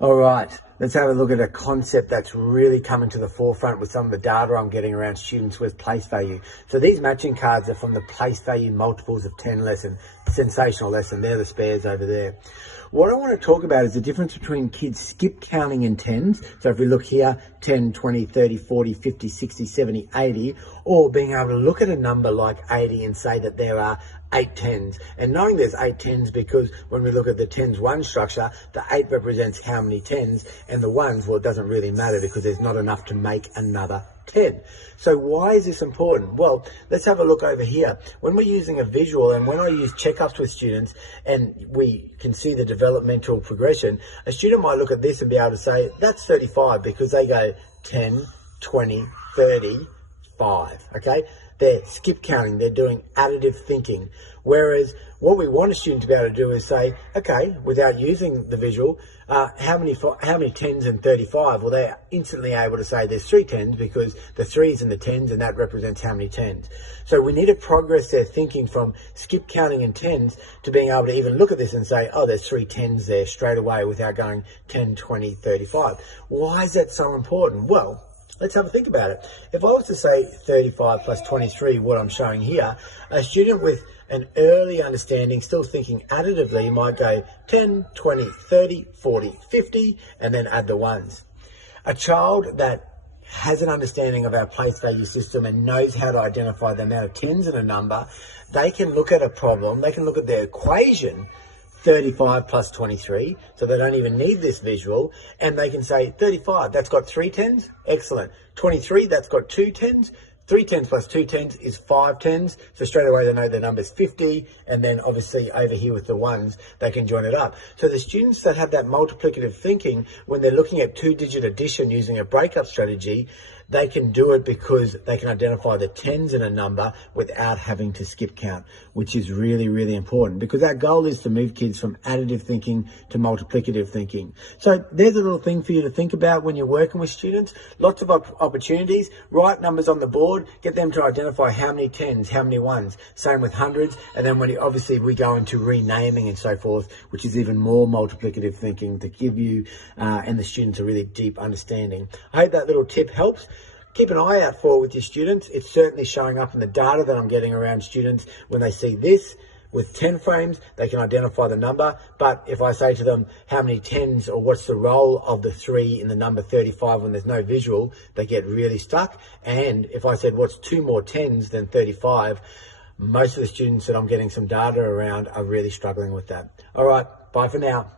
All right, let's have a look at a concept that's really coming to the forefront with some of the data I'm getting around students with place value. So these matching cards are from the place value multiples of 10 lesson. Sensational lesson. They're the spares over there. What I want to talk about is the difference between kids skip counting in tens. So if we look here, 10, 20, 30, 40, 50, 60, 70, 80, or being able to look at a number like 80 and say that there are 8 tens. And knowing there's 8 tens because when we look at the tens one structure, the 8 represents how many tens, and the ones, well, it doesn't really matter because there's not enough to make another 10. So why is this important? Well, let's have a look over here. When we're using a visual and when I use checkups with students and we can see the developmental progression, a student might look at this and be able to say, that's 35 because they go 10, 20, 30, 5, okay? They're skip counting, they're doing additive thinking. Whereas what we want a student to be able to do is say, okay, without using the visual, how many tens and 35? Well, they're instantly able to say there's 3 tens because the 3's and the 10s, and that represents how many tens. So we need to progress their thinking from skip counting in tens to being able to even look at this and say, oh, there's 3 tens there straight away without going 10, 20, 35. Why is that so important? Well, let's have a think about it. If I was to say 35 plus 23, what I'm showing here, a student with an early understanding, still thinking additively, might go 10, 20, 30, 40, 50, and then add the ones. A child that has an understanding of our place value system and knows how to identify the amount of tens in a number, they can look at a problem, they can look at their equation, 35 plus 23, so they don't even need this visual, and they can say 35, that's got 3 tens, excellent. 23, that's got 2 tens, 3 tens plus 2 tens is 5 tens, so straight away they know the number's 50, and then obviously over here with the ones, they can join it up. So the students that have that multiplicative thinking, when they're looking at 2-digit addition using a breakup strategy, they can do it because they can identify the tens in a number without having to skip count, which is really, really important because our goal is to move kids from additive thinking to multiplicative thinking. So there's a little thing for you to think about when you're working with students. Lots of opportunities. Write numbers on the board. Get them to identify how many tens, how many ones. Same with hundreds. And then when obviously we go into renaming and so forth, which is even more multiplicative thinking to give you and the students a really deep understanding. I hope that little tip helps. Keep an eye out for it with your students. It's certainly showing up in the data that I'm getting around students. When they see this with 10 frames, they can identify the number. But if I say to them, how many tens or what's the role of the 3 in the number 35 when there's no visual, they get really stuck. And if I said, what's 2 more tens than 35, most of the students that I'm getting some data around are really struggling with that. All right, bye for now.